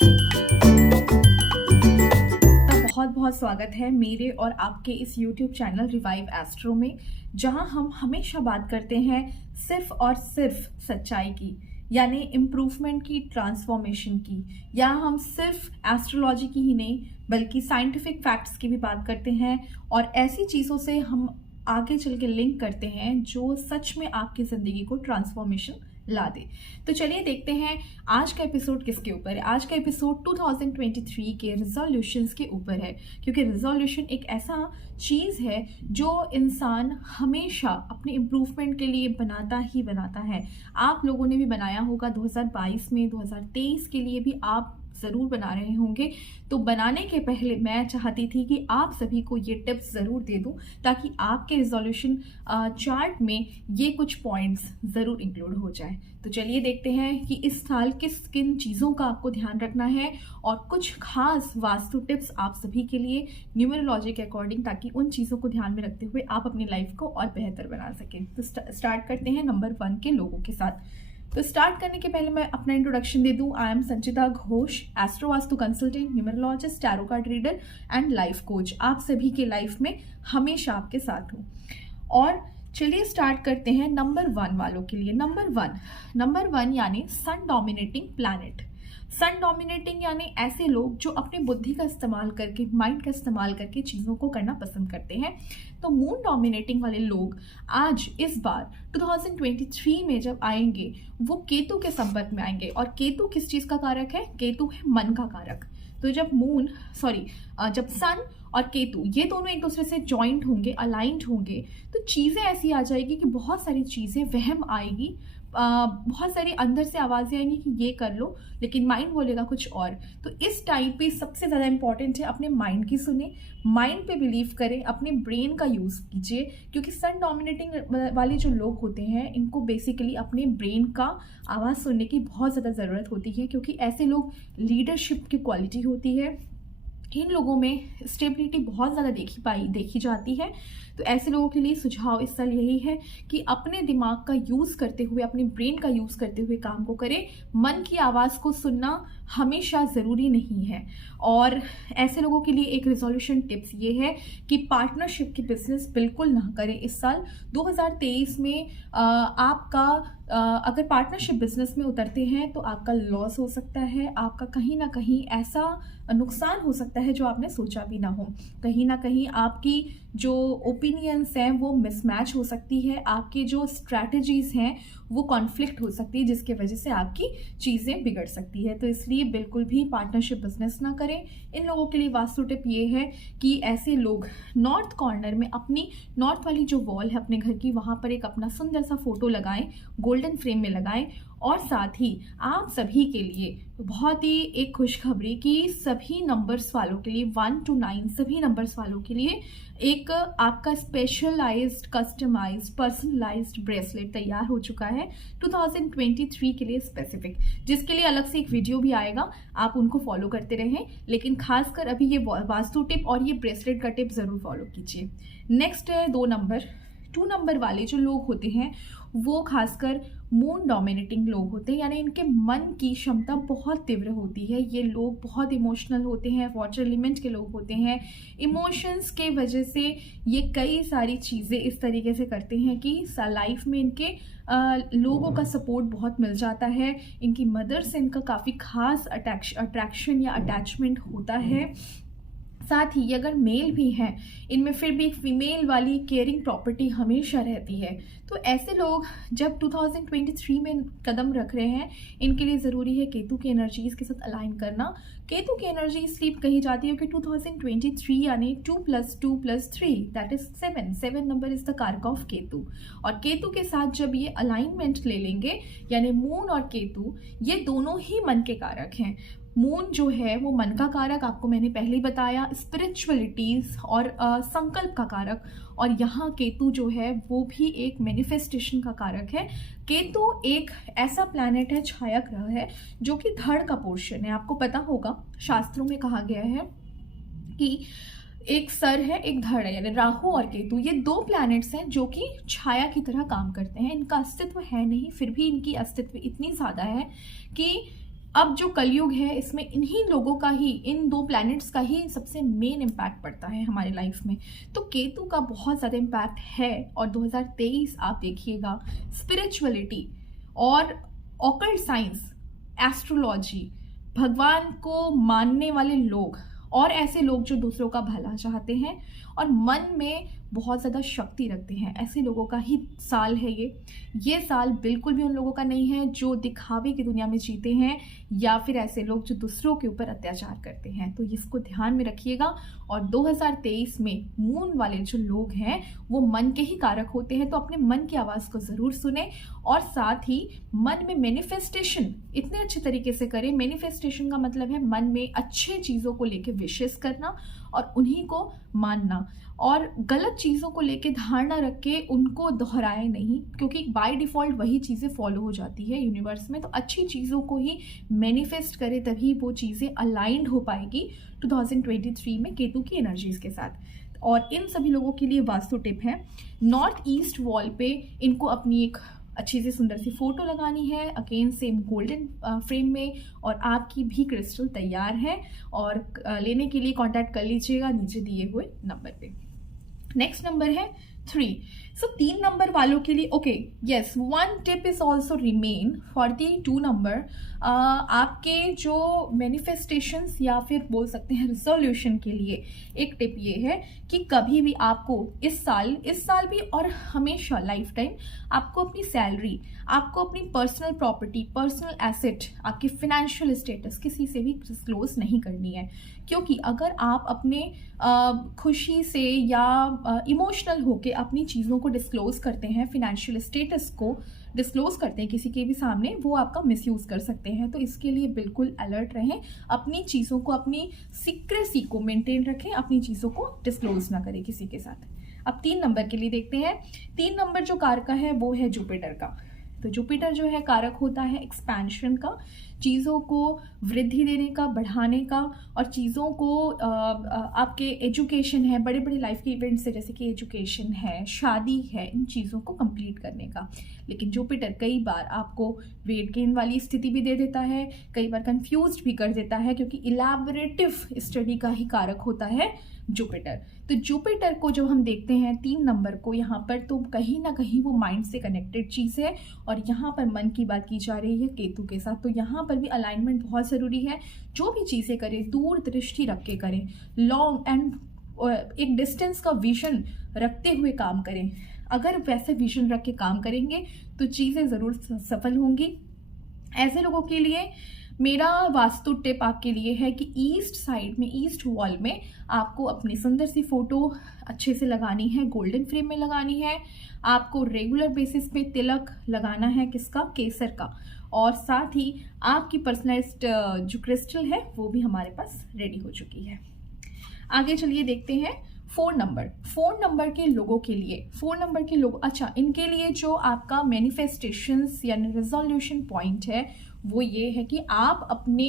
बहुत बहुत स्वागत है मेरे और आपके इस YouTube चैनल रिवाइव एस्ट्रो में, जहां हम हमेशा बात करते हैं सिर्फ और सिर्फ सच्चाई की, यानी इम्प्रूवमेंट की, ट्रांसफॉर्मेशन की। या हम सिर्फ एस्ट्रोलॉजी की ही नहीं बल्कि साइंटिफिक फैक्ट्स की भी बात करते हैं और ऐसी चीज़ों से हम आगे चल के लिंक करते हैं जो सच में आपकी ज़िंदगी को ट्रांसफॉर्मेशन ला दे। तो चलिए देखते हैं आज का एपिसोड किसके ऊपर है। आज का एपिसोड 2023 के रिजोल्यूशंस के ऊपर है, क्योंकि रिजोल्यूशन एक ऐसा चीज़ है जो इंसान हमेशा अपने इम्प्रूवमेंट के लिए बनाता ही बनाता है। आप लोगों ने भी बनाया होगा 2022 में, 2023 के लिए भी आप ज़रूर बना रहे होंगे। तो बनाने के पहले मैं चाहती थी कि आप सभी को ये टिप्स ज़रूर दे दूं ताकि आपके रिजोल्यूशन चार्ट में ये कुछ पॉइंट्स ज़रूर इंक्लूड हो जाए। तो चलिए देखते हैं कि इस साल किन चीज़ों का आपको ध्यान रखना है और कुछ खास वास्तु टिप्स आप सभी के लिए न्यूमरोलॉजी के अकॉर्डिंग, ताकि उन चीज़ों को ध्यान में रखते हुए आप अपनी लाइफ को और बेहतर बना सकें। तो स्टार्ट करते हैं नंबर 1 के लोगों के साथ। तो स्टार्ट करने के पहले मैं अपना इंट्रोडक्शन दे दूं। I am Sanchita Ghosh, astro vastu consultant, numerologist, tarot card reader and life coach. आप सभी के लाइफ में हमेशा आपके साथ हूं। और चलिए स्टार्ट करते हैं नंबर 1 वालों के लिए। नंबर वन यानी सन डोमिनेटिंग प्लैनेट। सन डोमिनेटिंग यानी ऐसे लोग जो अपनी बुद्धि का इस्तेमाल करके, माइंड का इस्तेमाल करके चीज़ों को करना पसंद करते हैं। तो मून डोमिनेटिंग वाले लोग आज इस बार 2023 में जब आएंगे वो केतु के संपर्क में आएंगे। और केतु किस चीज़ का कारक है? केतु है मन का कारक। तो जब सन और केतु ये दोनों एक दूसरे से जॉइंट होंगे, अलाइंड होंगे, तो चीज़ें ऐसी आ जाएगी कि बहुत सारी चीज़ें वहम आएगी, बहुत सारी अंदर से आवाज़ें आएंगी कि ये कर लो, लेकिन माइंड बोलेगा कुछ और। तो इस टाइम पे सबसे ज़्यादा इंपॉर्टेंट है अपने माइंड की सुने, माइंड पे बिलीव करें, अपने ब्रेन का यूज़ कीजिए। क्योंकि सन डोमिनेटिंग वाले जो लोग होते हैं इनको बेसिकली अपने ब्रेन का आवाज़ सुनने की बहुत ज़्यादा ज़रूरत होती है, क्योंकि ऐसे लोग लीडरशिप की क्वालिटी होती है, इन लोगों में स्टेबिलिटी बहुत ज़्यादा देखी जाती है। तो ऐसे लोगों के लिए सुझाव इस साल यही है कि अपने दिमाग का यूज़ करते हुए, अपने ब्रेन का यूज़ करते हुए काम को करें। मन की आवाज़ को सुनना हमेशा ज़रूरी नहीं है। और ऐसे लोगों के लिए एक रिजोल्यूशन टिप्स ये है कि पार्टनरशिप की बिजनेस बिल्कुल ना करें इस साल 2023 में। आपका अगर पार्टनरशिप बिजनेस में उतरते हैं तो आपका लॉस हो सकता है, आपका कहीं ना कहीं ऐसा नुकसान हो सकता है जो आपने सोचा भी ना हो। कहीं ना कहीं आपकी जो ओपिनियंस हैं वो मिसमैच हो सकती है, आपकी जो स्ट्रैटेजीज़ हैं वो कॉन्फ्लिक्ट हो सकती है, जिसके वजह से आपकी चीज़ें बिगड़ सकती है। तो इसलिए बिल्कुल भी पार्टनरशिप बिजनेस ना करें। इन लोगों के लिए वास्तु टिप ये है कि ऐसे लोग नॉर्थ कॉर्नर में अपनी नॉर्थ वाली जो वॉल है अपने घर की, वहाँ पर एक अपना सुंदर सा फोटो लगाएं, गोल्डन फ्रेम में लगाएं। और साथ ही आप सभी के लिए बहुत ही एक खुशखबरी कि सभी नंबर्स वालों के लिए 1 to 9 सभी नंबर्स वालों के लिए एक आपका स्पेशलाइज्ड, कस्टमाइज्ड, पर्सनलाइज्ड ब्रेसलेट तैयार हो चुका है 2023 के लिए स्पेसिफिक, जिसके लिए अलग से एक वीडियो भी आएगा, आप उनको फॉलो करते रहें। लेकिन खासकर अभी ये वास्तु टिप और ये ब्रेसलेट का टिप ज़रूर फॉलो कीजिए। नेक्स्ट है 2 नंबर वाले जो लोग होते हैं वो खासकर मून डोमिनेटिंग लोग होते हैं, यानी इनके मन की क्षमता बहुत तीव्र होती है। ये लोग बहुत इमोशनल होते हैं, वाटर एलिमेंट के लोग होते हैं। इमोशंस के वजह से ये कई सारी चीज़ें इस तरीके से करते हैं कि लाइफ में इनके लोगों का सपोर्ट बहुत मिल जाता है। इनकी मदर से इनका काफ़ी खास अट्रैक्शन या अटैचमेंट होता है। साथ ही अगर मेल भी हैं इनमें, फिर भी एक फीमेल वाली केयरिंग प्रॉपर्टी हमेशा रहती है। तो ऐसे लोग जब 2023 में कदम रख रहे हैं, इनके लिए ज़रूरी है केतु की एनर्जीज के साथ अलाइन करना। केतु की एनर्जी इसलिए कही जाती है कि 2023 यानी 2 + 2 + 3 that is 7 number is the कारक ऑफ केतु। और केतु के साथ जब ये अलाइनमेंट ले लेंगे, यानी मून और केतु ये दोनों ही मन के कारक हैं। मून जो है वो मन का कारक, आपको मैंने पहले ही बताया, स्पिरिचुअलिटीज और संकल्प का कारक। और यहाँ केतु जो है वो भी एक मैनिफेस्टेशन का कारक है। केतु एक ऐसा प्लैनेट है, छाया ग्रह है, जो कि धड़ का पोर्शन है। आपको पता होगा शास्त्रों में कहा गया है कि एक सर है, एक धड़ है, यानी राहु और केतु ये 2 प्लैनेट्स हैं जो कि छाया की तरह काम करते हैं। इनका अस्तित्व है नहीं, फिर भी इनकी अस्तित्व इतनी ज़्यादा है कि अब जो कलयुग है इसमें इन्हीं लोगों का ही, इन दो प्लैनेट्स का ही सबसे मेन इम्पैक्ट पड़ता है हमारे लाइफ में। तो केतु का बहुत ज़्यादा इम्पैक्ट है। और 2023 आप देखिएगा, स्पिरिचुअलिटी और ऑकल्ट साइंस, एस्ट्रोलॉजी, भगवान को मानने वाले लोग और ऐसे लोग जो दूसरों का भला चाहते हैं और मन में बहुत ज़्यादा शक्ति रखते हैं, ऐसे लोगों का ही साल है ये साल बिल्कुल भी उन लोगों का नहीं है जो दिखावे की दुनिया में जीते हैं या फिर ऐसे लोग जो दूसरों के ऊपर अत्याचार करते हैं। तो इसको ध्यान में रखिएगा। और 2023 में मून वाले जो लोग हैं वो मन के ही कारक होते हैं, तो अपने मन की आवाज़ को ज़रूर सुने और साथ ही मन में मैनिफेस्टेशन इतने अच्छे तरीके से करें। मैनिफेस्टेशन का मतलब है मन में अच्छे चीज़ों को लेके विशेष करना और उन्हीं को मानना, और गलत चीज़ों को लेके धारणा रख के उनको दोहराए नहीं, क्योंकि बाय डिफ़ॉल्ट वही चीज़ें फॉलो हो जाती है यूनिवर्स में। तो अच्छी चीज़ों को ही मैनिफेस्ट करें, तभी वो चीज़ें अलाइंड हो पाएगी 2023 में केतु की एनर्जीज के साथ। और इन सभी लोगों के लिए वास्तु टिप है, नॉर्थ ईस्ट वॉल पे इनको अपनी एक अच्छी सी सुंदर सी फोटो लगानी है, अगेन सेम गोल्डन फ्रेम में, और आपकी भी क्रिस्टल तैयार है। और लेने के लिए कांटेक्ट कर लीजिएगा नीचे दिए हुए नंबर पे। नेक्स्ट नंबर है 3। सो 3 नंबर वालों के लिए okay yes, one tip is also remain for the 2 number. आपके जो मैनिफेस्टेशंस या फिर बोल सकते हैं रिजोल्यूशन के लिए एक टिप ये है कि कभी भी आपको इस साल भी और हमेशा लाइफ टाइम आपको अपनी सैलरी, आपको अपनी पर्सनल प्रॉपर्टी, पर्सनल एसेट, आपकी फिनेंशियल स्टेटस किसी से भी डिस्क्लोज नहीं करनी है। क्योंकि अगर आप अपने खुशी से या इमोशनल होके अपनी चीज़ों को डिस्क्लोज करते हैं, फिनेंशियल स्टेटस को डिस्क्लोज करते हैं किसी के भी सामने, वो आपका मिसयूज़ कर सकते हैं। तो इसके लिए बिल्कुल अलर्ट रहें, अपनी चीज़ों को, अपनी सीक्रेसी को मेंटेन रखें, अपनी चीज़ों को डिस्क्लोज ना करें किसी के साथ। अब 3 नंबर के लिए देखते हैं। 3 नंबर जो कारक है वो है जुपिटर का। तो जुपिटर जो है कारक होता है एक्सपेंशन का, चीज़ों को वृद्धि देने का, बढ़ाने का, और चीज़ों को आपके एजुकेशन है, बड़े बड़े लाइफ के इवेंट्स है जैसे कि एजुकेशन है, शादी है, इन चीज़ों को कंप्लीट करने का। लेकिन जुपिटर कई बार आपको वेट गेन वाली स्थिति भी दे देता है, कई बार कंफ्यूज्ड भी कर देता है, क्योंकि इलैबोरेटिव स्टडी का ही कारक होता है जुपिटर। तो जुपिटर को जब हम देखते हैं 3 नंबर को यहाँ पर, तो कहीं ना कहीं वो माइंड से कनेक्टेड चीज़ है, और यहाँ पर मन की बात की जा रही है केतु के साथ। तो यहाँ पर भी अलाइनमेंट बहुत ज़रूरी है। जो भी चीज़ें करें दूर दृष्टि रख के करें, लॉन्ग एंड एक डिस्टेंस का विजन रखते हुए काम करें। अगर वैसे विजन रख के काम करेंगे तो चीज़ें ज़रूर सफल होंगी। ऐसे लोगों के लिए मेरा वास्तु टिप आपके लिए है कि ईस्ट साइड में, ईस्ट वॉल में आपको अपनी सुंदर सी फोटो अच्छे से लगानी है, गोल्डन फ्रेम में लगानी है। आपको रेगुलर बेसिस पे तिलक लगाना है, किसका? केसर का। और साथ ही आपकी पर्सनलाइज्ड जो क्रिस्टल है वो भी हमारे पास रेडी हो चुकी है। आगे चलिए देखते हैं 4 नंबर। 4 नंबर के लोगों के लिए, 4 नंबर के लोग, अच्छा, इनके लिए जो आपका मैनिफेस्टेशंस यानी रिजोल्यूशन पॉइंट है वो ये है कि आप अपने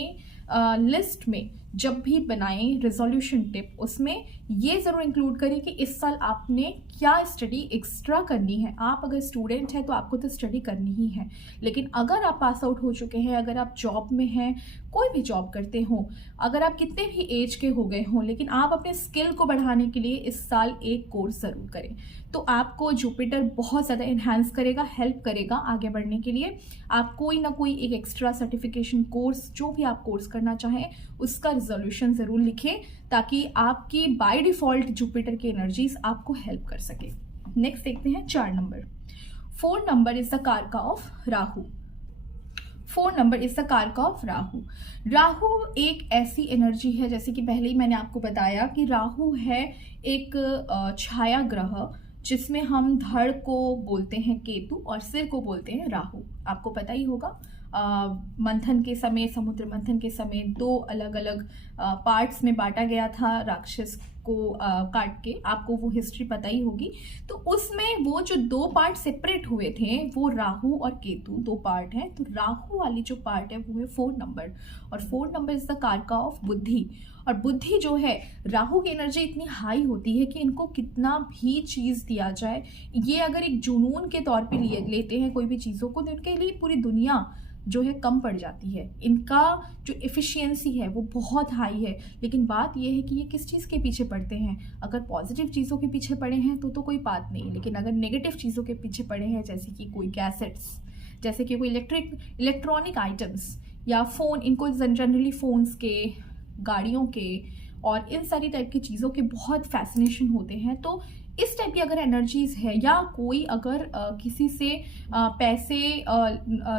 लिस्ट में जब भी बनाएं रिजोल्यूशन टिप, उसमें ये ज़रूर इंक्लूड करें कि इस साल आपने क्या स्टडी एक्स्ट्रा करनी है। आप अगर स्टूडेंट हैं तो आपको तो स्टडी करनी ही है, लेकिन अगर आप पास आउट हो चुके हैं, अगर आप जॉब में हैं, कोई भी जॉब करते हो, अगर आप कितने भी एज के हो गए हों, लेकिन आप अपने स्किल को बढ़ाने के लिए इस साल एक कोर्स ज़रूर करें। तो आपको जुपिटर बहुत ज़्यादा इन्हांस करेगा, हेल्प करेगा आगे बढ़ने के लिए। आप कोई ना कोई एक एक्स्ट्रा सर्टिफिकेशन कोर्स, जो भी आप कोर्स करना चाहें, उसका रिजोल्यूशन ज़रूर लिखें, ताकि आपकी बाय डिफ़ॉल्ट जुपिटर की एनर्जीज आपको हेल्प कर सके। नेक्स्ट देखते हैं 4 नंबर। 4 नंबर इज द कारका of Rahu. 4 number is the कारका ऑफ राहु। राहु एक ऐसी एनर्जी है, जैसे कि पहले ही मैंने आपको बताया कि राहु है एक छाया ग्रह, जिसमें हम धड़ को बोलते हैं केतु और सिर को बोलते हैं राहु। आपको पता ही होगा मंथन के समय, समुद्र मंथन के समय 2 अलग अलग पार्ट्स में बांटा गया था राक्षस को काट के, आपको वो हिस्ट्री पता ही होगी। तो उसमें वो जो 2 पार्ट सेपरेट हुए थे, वो राहु और केतु 2 पार्ट हैं। तो राहु वाली जो पार्ट है वो है 4 नंबर, और 4 नंबर इज द कारका ऑफ बुद्धि। और बुद्धि जो है, राहु की एनर्जी इतनी हाई होती है कि इनको कितना भी चीज़ दिया जाए, ये अगर एक जुनून के तौर पे लेते हैं कोई भी चीज़ों को, तो इनके लिए पूरी दुनिया जो है कम पड़ जाती है, इनका जो एफिशिएंसी है वो बहुत हाई है। लेकिन बात ये है कि ये किस चीज़ के पीछे पड़ते हैं। अगर पॉजिटिव चीज़ों के पीछे पड़े हैं तो कोई बात नहीं, लेकिन अगर नेगेटिव चीज़ों के पीछे पड़े हैं, जैसे कि कोई गैसेट्स, जैसे कि कोई इलेक्ट्रॉनिक आइटम्स या फ़ोन, इनको जनरली फ़ोन्स के, गाड़ियों के और इन सारी टाइप की चीज़ों के बहुत फैसिनेशन होते हैं, तो इस टाइप की अगर एनर्जीज है, या कोई अगर किसी से पैसे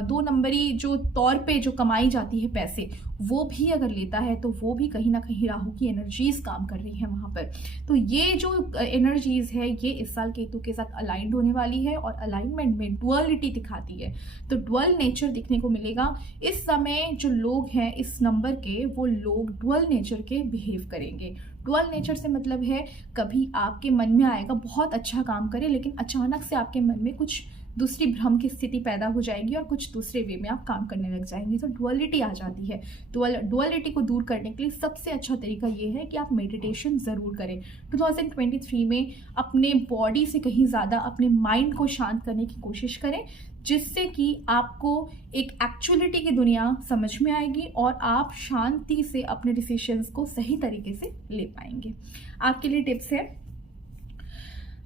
2 नंबरी जो तौर पे जो कमाई जाती है पैसे, वो भी अगर लेता है तो वो भी कहीं ना कहीं राहु की एनर्जीज काम कर रही है वहाँ पर। तो ये जो एनर्जीज है ये इस साल केतु के साथ अलाइंड होने वाली है और अलाइनमेंट में डुअलिटी दिखाती है, तो डुअल नेचर दिखने को मिलेगा। इस समय जो लोग हैं इस नंबर के, वो लोग डुअल नेचर के बिहेव करेंगे। डुअल नेचर से मतलब है कभी आपके मन में आएगा बहुत अच्छा काम करे, लेकिन अचानक से आपके मन में कुछ दूसरी भ्रम की स्थिति पैदा हो जाएगी और कुछ दूसरे वे में आप काम करने लग जाएंगे, तो डुअलिटी आ जाती है। डुअलिटी को दूर करने के लिए सबसे अच्छा तरीका ये है कि आप मेडिटेशन ज़रूर करें। 2023 में अपने बॉडी से कहीं ज़्यादा अपने माइंड को शांत करने की कोशिश करें, जिससे कि आपको एक एक्चुअलिटी की दुनिया समझ में आएगी और आप शांति से अपने डिसीजंस को सही तरीके से ले पाएंगे। आपके लिए टिप्स है,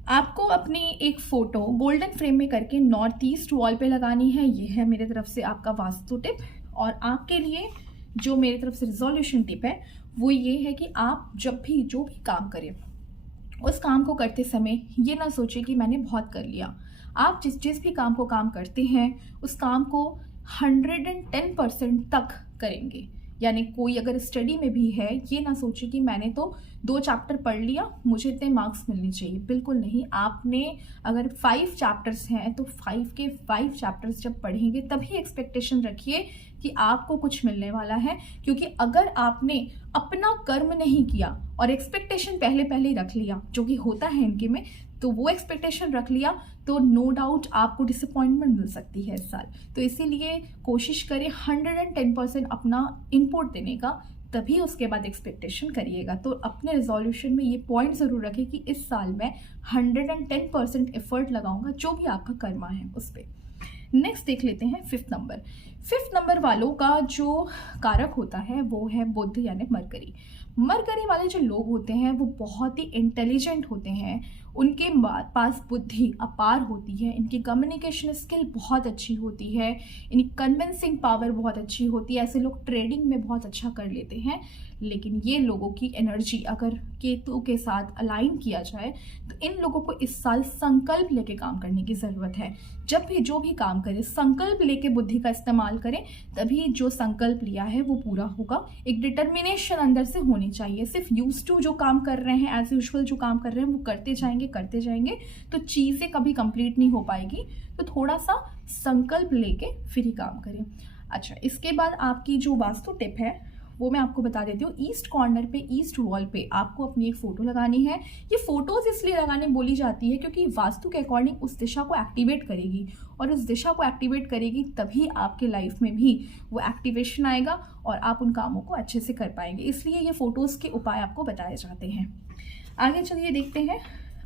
आपको अपनी एक फ़ोटो गोल्डन फ्रेम में करके नॉर्थ ईस्ट वॉल पे लगानी है। ये है मेरे तरफ से आपका वास्तु टिप। और आपके लिए जो मेरी तरफ से रिजोल्यूशन टिप है वो ये है कि आप जब भी जो भी काम करें, उस काम को करते समय ये ना सोचें कि मैंने बहुत कर लिया। आप जिस भी काम करते हैं उस काम को 110% तक करेंगे। यानी कोई अगर स्टडी में भी है, ये ना सोचे कि मैंने तो 2 चैप्टर पढ़ लिया, मुझे इतने मार्क्स मिलने चाहिए। बिल्कुल नहीं। आपने अगर 5 चैप्टर्स हैं तो 5 के 5 चैप्टर्स जब पढ़ेंगे तभी एक्सपेक्टेशन रखिए कि आपको कुछ मिलने वाला है। क्योंकि अगर आपने अपना कर्म नहीं किया और एक्सपेक्टेशन पहले ही रख लिया, जो कि होता है इनके में, तो वो एक्सपेक्टेशन रख लिया तो नो डाउट आपको डिसअपॉइंटमेंट मिल सकती है इस साल। तो इसीलिए कोशिश करें 110% अपना इनपुट देने का, तभी उसके बाद एक्सपेक्टेशन करिएगा। तो अपने रिजोल्यूशन में ये पॉइंट ज़रूर रखें कि इस साल मैं 110% एफर्ट लगाऊंगा जो भी आपका कर्मा है उस पर। नेक्स्ट देख लेते हैं 5th नंबर। 5th नंबर वालों का जो कारक होता है वो है बुध यानी मरकरी। मरकरी वाले जो लोग होते हैं वो बहुत ही इंटेलिजेंट होते हैं, उनके पास बुद्धि अपार होती है, इनकी कम्युनिकेशन स्किल बहुत अच्छी होती है, इनकी कन्विंसिंग पावर बहुत अच्छी होती है। ऐसे लोग ट्रेडिंग में बहुत अच्छा कर लेते हैं। लेकिन ये लोगों की एनर्जी अगर केतु के साथ अलाइन किया जाए तो इन लोगों को इस साल संकल्प लेके काम करने की ज़रूरत है। जब भी जो भी काम करें संकल्प लेके बुद्धि का इस्तेमाल करें, तभी जो संकल्प लिया है वो पूरा होगा। एक डिटर्मिनेशन अंदर से होनी चाहिए। सिर्फ यूज टू जो काम कर रहे हैं, एज यूजुअल जो काम कर रहे हैं वो करते जाएंगे तो चीज़ें कभी कंप्लीट नहीं हो पाएगी। तो थोड़ा सा संकल्प लेके फिर ही काम करें। अच्छा, इसके बाद आपकी जो वास्तु टिप है वो मैं आपको बता देती हूँ। ईस्ट कॉर्नर पे, ईस्ट वॉल पे आपको अपनी एक फ़ोटो लगानी है। ये फ़ोटोज़ इसलिए लगाने बोली जाती है क्योंकि वास्तु के अकॉर्डिंग उस दिशा को एक्टिवेट करेगी, और उस दिशा को एक्टिवेट करेगी तभी आपके लाइफ में भी वो एक्टिवेशन आएगा और आप उन कामों को अच्छे से कर पाएंगे। इसलिए ये फ़ोटोज़ के उपाय आपको बताए जाते हैं। आगे चलिए देखते हैं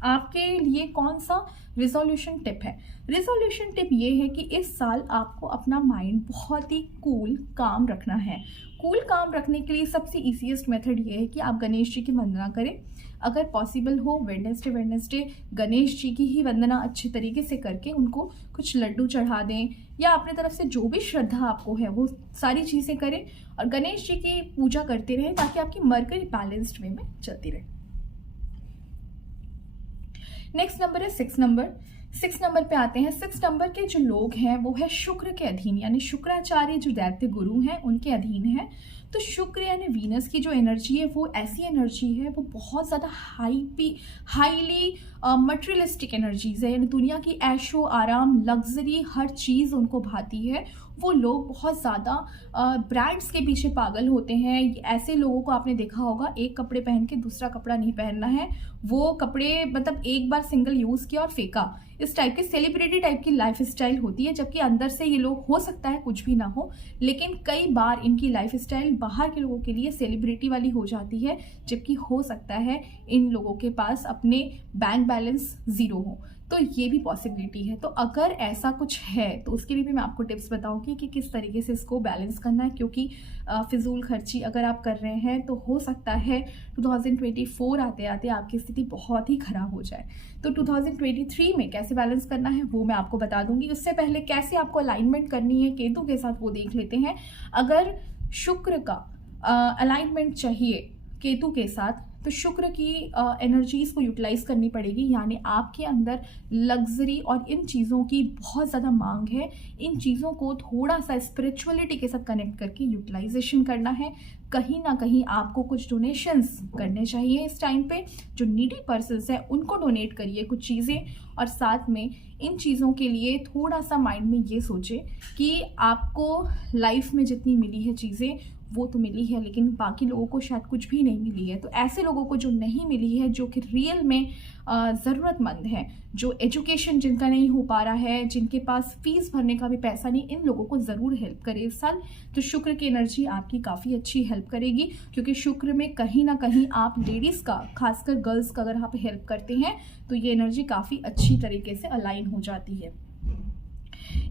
आपके लिए कौन सा रिजोल्यूशन टिप है। रिजोल्यूशन टिप ये है कि इस साल आपको अपना माइंड बहुत ही कूल काम रखना है। कूल काम रखने के लिए सबसे ईजीएस्ट मेथड ये है कि आप गणेश जी की वंदना करें। अगर पॉसिबल हो वेडनेसडे गणेश जी की ही वंदना अच्छे तरीके से करके उनको कुछ लड्डू चढ़ा दें, या अपने तरफ से जो भी श्रद्धा आपको है वो सारी चीज़ें करें और गणेश जी की पूजा करते रहें ताकि आपकी मरकरी बैलेंस्ड वे में चलती रहे। नेक्स्ट नंबर है 6 नंबर। 6 नंबर पे आते हैं। 6 नंबर के जो लोग हैं वो है शुक्र के अधीन, यानी शुक्राचार्य जो दैत्य गुरु हैं उनके अधीन है। तो शुक्र यानी वीनस की जो एनर्जी है वो ऐसी एनर्जी है, वो बहुत ज़्यादा हाईली मटेरियलिस्टिक एनर्जीज है, यानी दुनिया की ऐशो आराम लग्जरी हर चीज़ उनको भाती है। वो लोग बहुत ज़्यादा ब्रांड्स के पीछे पागल होते हैं। ऐसे लोगों को आपने देखा होगा, एक कपड़े पहन के दूसरा कपड़ा नहीं पहनना है, वो कपड़े मतलब एक बार सिंगल यूज़ किया और फेंका। इस टाइप के सेलिब्रिटी टाइप की लाइफ स्टाइल होती है, जबकि अंदर से ये लोग हो सकता है कुछ भी ना हो, लेकिन कई बार इनकी लाइफ स्टाइल बाहर के लोगों के लिए सेलिब्रिटी वाली हो जाती है, जबकि हो सकता है इन लोगों के पास अपने बैंक बैलेंस ज़ीरो हो। तो ये भी पॉसिबिलिटी है। तो अगर ऐसा कुछ है तो उसके लिए भी मैं आपको टिप्स बताऊंगी कि किस तरीके से इसको बैलेंस करना है, क्योंकि फिजूल खर्ची अगर आप कर रहे हैं तो हो सकता है 2024 आते आते आपकी स्थिति बहुत ही ख़राब हो जाए। तो 2023 में कैसे बैलेंस करना है वो मैं आपको बता दूंगी। उससे पहले कैसे आपको अलाइनमेंट करनी है केतु के साथ वो देख लेते हैं। अगर शुक्र का अलाइनमेंट चाहिए केतु के साथ तो शुक्र की एनर्जीज को यूटिलाइज करनी पड़ेगी, यानी आपके अंदर लग्जरी और इन चीज़ों की बहुत ज़्यादा मांग है। इन चीज़ों को थोड़ा सा स्पिरिचुअलिटी के साथ कनेक्ट करके यूटिलाइजेशन करना है। कहीं ना कहीं आपको कुछ डोनेशंस करने चाहिए इस टाइम पे। जो नीडी पर्सन्स हैं उनको डोनेट करिए कुछ चीज़ें, और साथ में इन चीज़ों के लिए थोड़ा सा माइंड में ये सोचें कि आपको लाइफ में जितनी मिली है चीज़ें वो तो मिली है, लेकिन बाकी लोगों को शायद कुछ भी नहीं मिली है। तो ऐसे लोगों को जो नहीं मिली है, जो कि रियल में ज़रूरतमंद है, जो एजुकेशन जिनका नहीं हो पा रहा है, जिनके पास फीस भरने का भी पैसा नहीं, इन लोगों को ज़रूर हेल्प करें इस साल। तो शुक्र की एनर्जी आपकी काफ़ी अच्छी हेल्प करेगी, क्योंकि शुक्र में कहीं ना कहीं आप लेडीज़ का, खासकर गर्ल्स का अगर आप हेल्प करते हैं तो ये एनर्जी काफ़ी अच्छी तरीके से अलाइन हो जाती है।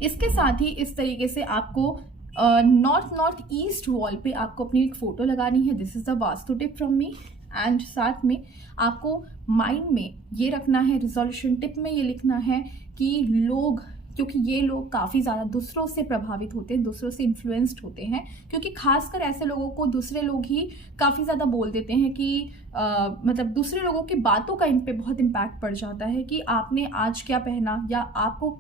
इसके साथ ही इस तरीके से आपको नॉर्थ ईस्ट वॉल पे आपको अपनी एक फ़ोटो लगानी है। This is the vastu tip from me. And साथ में आपको माइंड में ये रखना है, रिजोल्यूशन टिप में ये लिखना है कि लोग, क्योंकि ये लोग काफ़ी ज़्यादा दूसरों से प्रभावित होते हैं, दूसरों से इन्फ्लुएंस्ड होते हैं, क्योंकि खासकर ऐसे लोगों को दूसरे लोग ही काफ़ी ज़्यादा बोल देते हैं कि मतलब दूसरे लोगों की बातों का इन पे बहुत इम्पैक्ट पड़ जाता है कि आपने आज क्या पहना, या आपको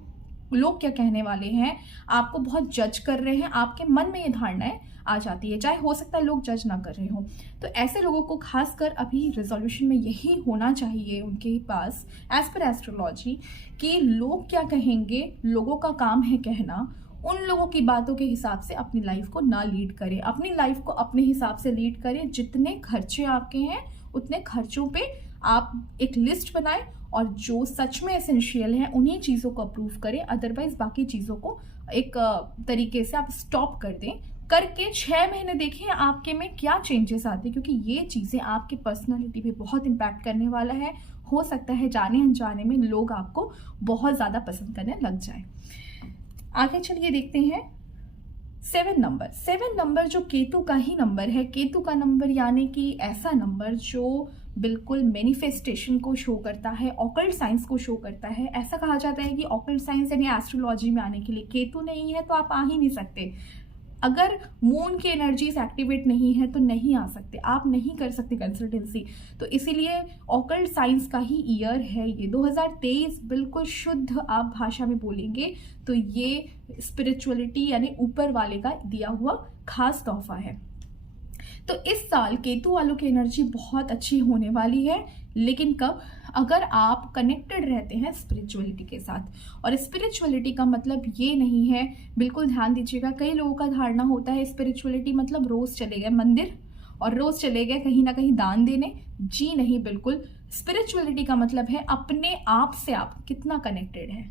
लोग क्या कहने वाले हैं, आपको बहुत जज कर रहे हैं, आपके मन में ये धारणाएं आ जाती है, चाहे हो सकता है लोग जज ना कर रहे हो। तो ऐसे लोगों को खासकर अभी रिजोल्यूशन में यही होना चाहिए उनके पास एज पर एस्ट्रोलॉजी कि लोग क्या कहेंगे, लोगों का काम है कहना, उन लोगों की बातों के हिसाब से अपनी लाइफ को ना लीड करें, अपनी लाइफ को अपने हिसाब से लीड करें। जितने खर्चे आपके हैं उतने खर्चों पे आप एक लिस्ट बनाएं और जो सच में एसेंशियल है उन्हीं चीज़ों को अप्रूव करें, अदरवाइज बाकी चीज़ों को एक तरीके से आप स्टॉप कर दें। करके 6 महीने देखें आपके में क्या चेंजेस आते हैं, क्योंकि ये चीज़ें आपकी पर्सनालिटी पे बहुत इम्पैक्ट करने वाला है। हो सकता है जाने अनजाने में लोग आपको बहुत ज़्यादा पसंद करने लग जाए। आगे चलिए देखते हैं 7 नंबर। 7 नंबर जो केतु का ही नंबर है, केतु का नंबर यानी कि ऐसा नंबर जो बिल्कुल मैनिफेस्टेशन को शो करता है, ऑकल्ट साइंस को शो करता है। ऐसा कहा जाता है कि ऑकल्ट साइंस यानी एस्ट्रोलॉजी में आने के लिए केतु नहीं है तो आप आ ही नहीं सकते। अगर मून की एनर्जीज एक्टिवेट नहीं है तो नहीं आ सकते, आप नहीं कर सकते कंसल्टेंसी। तो इसीलिए ऑकल्ट साइंस का ही ईयर है ये 2023। बिल्कुल शुद्ध आप भाषा में बोलेंगे तो ये स्पिरिचुअलिटी यानी ऊपर वाले का दिया हुआ खास तोहफा है। तो इस साल केतु वालों की एनर्जी बहुत अच्छी होने वाली है, लेकिन कब? अगर आप कनेक्टेड रहते हैं स्पिरिचुअलिटी के साथ। और स्पिरिचुअलिटी का मतलब ये नहीं है, बिल्कुल ध्यान दीजिएगा, कई लोगों का धारणा होता है स्पिरिचुअलिटी मतलब रोज चले गए मंदिर और रोज चले गए कहीं ना कहीं दान देने। जी नहीं, बिल्कुल। स्पिरिचुअलिटी का मतलब है अपने आप से आप कितना कनेक्टेड है।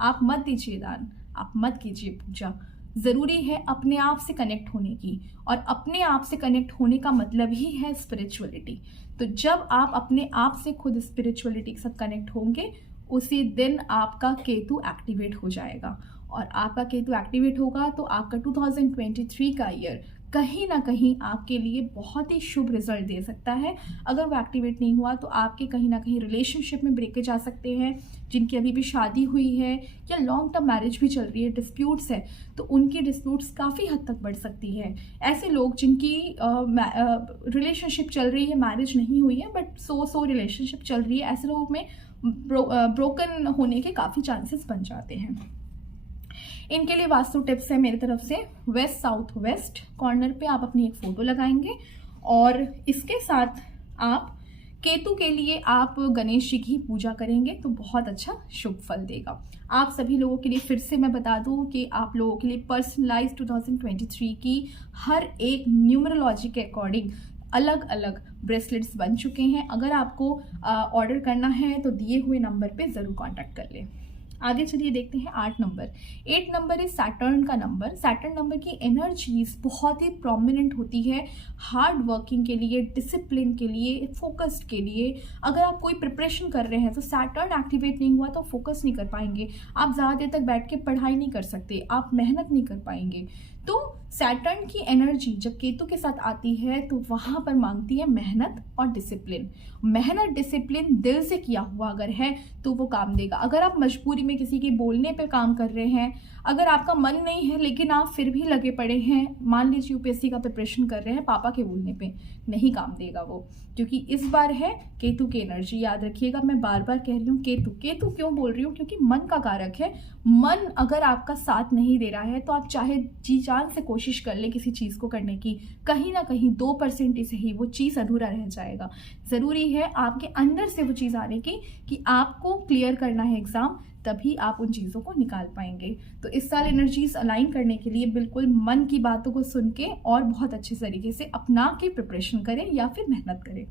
आप मत दीजिए दान, आप मत कीजिए पूजा, ज़रूरी है अपने आप से कनेक्ट होने की, और अपने आप से कनेक्ट होने का मतलब ही है स्पिरिचुअलिटी। तो जब आप अपने आप से खुद स्पिरिचुअलिटी के साथ कनेक्ट होंगे उसी दिन आपका केतु एक्टिवेट हो जाएगा, और आपका केतु एक्टिवेट होगा तो आपका 2023 का ईयर कहीं ना कहीं आपके लिए बहुत ही शुभ रिजल्ट दे सकता है। अगर वो एक्टिवेट नहीं हुआ तो आपके कहीं ना कहीं रिलेशनशिप में ब्रेकेज आ सकते हैं। जिनकी अभी भी शादी हुई है या लॉन्ग टर्म मैरिज भी चल रही है, डिस्प्यूट्स है, तो उनकी डिस्प्यूट्स काफ़ी हद तक बढ़ सकती है। ऐसे लोग जिनकी रिलेशनशिप चल रही है, मैरिज नहीं हुई है बट सो रिलेशनशिप चल रही है, ऐसे लोगों में ब्रोकन होने के काफ़ी चांसेस बन जाते हैं। इनके लिए वास्तु टिप्स है मेरी तरफ से। वेस्ट साउथ वेस्ट कॉर्नर पे आप अपनी एक फ़ोटो लगाएंगे, और इसके साथ आप केतु के लिए आप गणेश जी की पूजा करेंगे तो बहुत अच्छा शुभ फल देगा। आप सभी लोगों के लिए फिर से मैं बता दूं कि आप लोगों के लिए पर्सनलाइज 2023 की हर एक न्यूमरोलॉजी के अकॉर्डिंग अलग अलग ब्रेसलेट्स बन चुके हैं। अगर आपको ऑर्डर करना है तो दिए हुए नंबर पे ज़रूर कॉन्टैक्ट कर लें। आगे चलिए देखते हैं 8 नंबर। 8 नंबर इज सैटर्न का नंबर। सैटर्न नंबर की एनर्जीज बहुत ही प्रोमिनेंट होती है हार्ड वर्किंग के लिए, डिसिप्लिन के लिए, फोकस्ड के लिए। अगर आप कोई प्रिपरेशन कर रहे हैं तो सैटर्न एक्टिवेट नहीं हुआ तो फोकस नहीं कर पाएंगे, आप ज़्यादा देर तक बैठ के पढ़ाई नहीं कर सकते, आप मेहनत नहीं कर पाएंगे। तो सैटर्न की एनर्जी जब केतु के साथ आती है तो वहाँ पर मांगती है मेहनत और डिसिप्लिन। मेहनत डिसिप्लिन दिल से किया हुआ अगर है तो वो काम देगा। अगर आप मजबूरी में किसी के बोलने पे काम कर रहे हैं, अगर आपका मन नहीं है लेकिन आप फिर भी लगे पड़े हैं, मान लीजिए यूपीएससी का प्रिपरेशन कर रहे हैं, पापा के बोलने पे नहीं काम देगा वो, क्योंकि इस बार है केतु की एनर्जी। याद रखिएगा, मैं बार बार कह रही हूँ केतु। केतु क्यों बोल रही हूँ? क्योंकि मन का कारक है। मन अगर आपका साथ नहीं दे रहा है तो आप चाहे जी जान से कोशिश कर ले किसी चीज़ को करने की, कहीं ना कहीं 2% से ही वो चीज़ अधूरा रह जाएगा। ज़रूरी है आपके अंदर से वो चीज़ आने की कि आपको क्लियर करना है एग्ज़ाम, तभी आप उन चीज़ों को निकाल पाएंगे। तो इस साल एनर्जीज अलाइन करने के लिए बिल्कुल मन की बातों को सुन के और बहुत अच्छे तरीके से अपना के प्रिपरेशन करें या फिर मेहनत करें।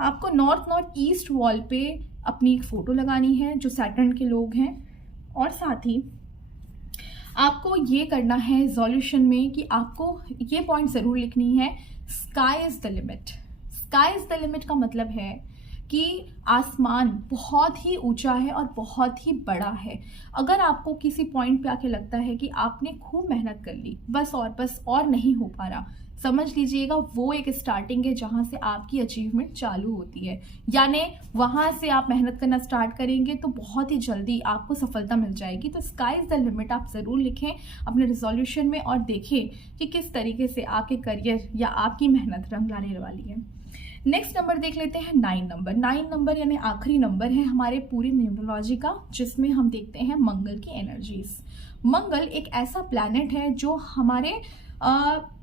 आपको नॉर्थ ईस्ट वॉल पे अपनी एक फ़ोटो लगानी है जो सैटर्न के लोग हैं, और साथ ही आपको ये करना है रिजोल्यूशन में कि आपको ये पॉइंट ज़रूर लिखनी है, sky is the limit. Sky is the limit का मतलब है कि आसमान बहुत ही ऊंचा है और बहुत ही बड़ा है। अगर आपको किसी पॉइंट पे आके लगता है कि आपने खूब मेहनत कर ली, बस और नहीं हो पा रहा, समझ लीजिएगा वो एक स्टार्टिंग है जहाँ से आपकी अचीवमेंट चालू होती है। यानी वहाँ से आप मेहनत करना स्टार्ट करेंगे तो बहुत ही जल्दी आपको सफलता मिल जाएगी। तो स्काई इज़ द लिमिट आप ज़रूर लिखें अपने रिजोल्यूशन में और देखें कि किस तरीके से आपके करियर या आपकी मेहनत रंग लाने वाली है। नेक्स्ट नंबर देख लेते हैं 9 नंबर। 9 नंबर यानी आखिरी नंबर है हमारे पूरी न्यूमरोलॉजी का, जिसमें हम देखते हैं मंगल की एनर्जीज। मंगल एक ऐसा प्लैनेट है जो हमारे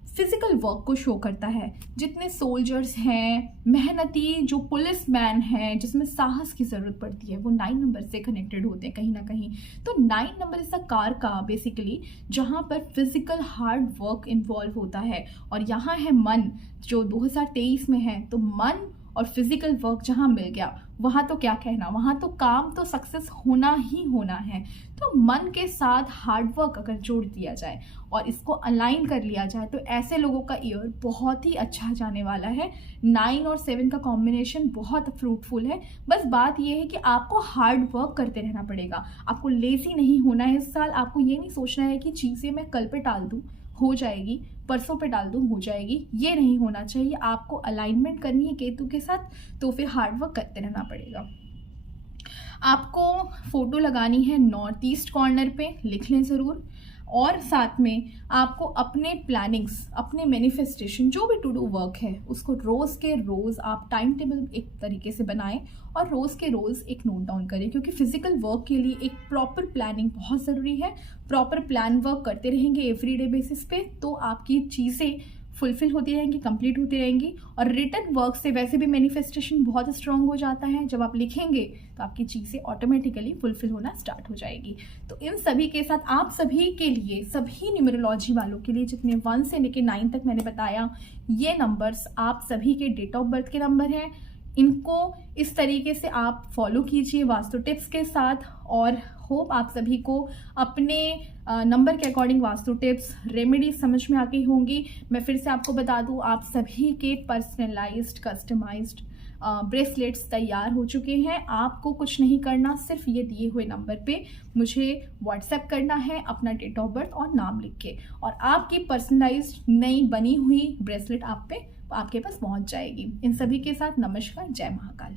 फिजिकल वर्क को शो करता है। जितने सोल्जर्स हैं, मेहनती जो पुलिस मैन हैं, जिसमें साहस की ज़रूरत पड़ती है, वो 9 नंबर से कनेक्टेड होते हैं कहीं ना कहीं। तो 9 नंबर इस कार का बेसिकली जहाँ पर फिजिकल हार्ड वर्क इन्वॉल्व होता है, और यहाँ है मन जो 2023 में है। तो मन और फिजिकल वर्क जहाँ मिल गया वहाँ तो क्या कहना, वहाँ तो काम तो सक्सेस होना ही होना है। तो मन के साथ हार्ड वर्क अगर जोड़ दिया जाए और इसको अलाइन कर लिया जाए तो ऐसे लोगों का ईयर बहुत ही अच्छा जाने वाला है। 9 और 7 का कॉम्बिनेशन बहुत फ्रूटफुल है। बस बात यह है कि आपको हार्ड वर्क करते रहना पड़ेगा, आपको लेजी नहीं होना है इस साल। आपको ये नहीं सोचना है कि चीज़ें मैं कल पे टाल दूँ, हो जाएगी, परसों पे डाल दूँ, हो जाएगी, ये नहीं होना चाहिए। आपको अलाइनमेंट करनी है केतु के साथ, तो फिर हार्ड वर्क करते रहना पड़ेगा। आपको फोटो लगानी है नॉर्थ ईस्ट कॉर्नर पे, लिख लें ज़रूर। और साथ में आपको अपने प्लानिंग्स, अपने मैनिफेस्टेशन, जो भी टू डू वर्क है उसको रोज़ के रोज़ आप टाइम टेबल एक तरीके से बनाएं और रोज़ के रोज़ एक नोट डाउन करें, क्योंकि फिजिकल वर्क के लिए एक प्रॉपर प्लानिंग बहुत ज़रूरी है। प्रॉपर प्लान वर्क करते रहेंगे एवरीडे बेसिस पे तो आपकी चीज़ें फुलफिल होती रहेंगी, कंप्लीट होती रहेंगी। और रिटन वर्क से वैसे भी मैनिफेस्टेशन बहुत स्ट्रांग हो जाता है। जब आप लिखेंगे तो आपकी चीज़ें ऑटोमेटिकली फुलफिल होना स्टार्ट हो जाएगी। तो इन सभी के साथ आप सभी के लिए, सभी न्यूमरोलॉजी वालों के लिए, जितने 1 से लेकर 9 तक मैंने बताया, ये नंबर्स आप सभी के डेट ऑफ बर्थ के नंबर हैं। इनको इस तरीके से आप फॉलो कीजिए वास्तु टिप्स के साथ, और होप आप सभी को अपने नंबर के अकॉर्डिंग वास्तु टिप्स, रेमेडी समझ में आती होंगी। मैं फिर से आपको बता दूं, आप सभी के पर्सनलाइज्ड, कस्टमाइज्ड ब्रेसलेट्स तैयार हो चुके हैं। आपको कुछ नहीं करना, सिर्फ ये दिए हुए नंबर पे मुझे व्हाट्सएप करना है अपना डेट ऑफ बर्थ और नाम लिख के, और आपकी पर्सनलाइज्ड नई बनी हुई ब्रेसलेट आपके पास पहुंच जाएगी। इन सभी के साथ नमस्कार, जय महाकाल।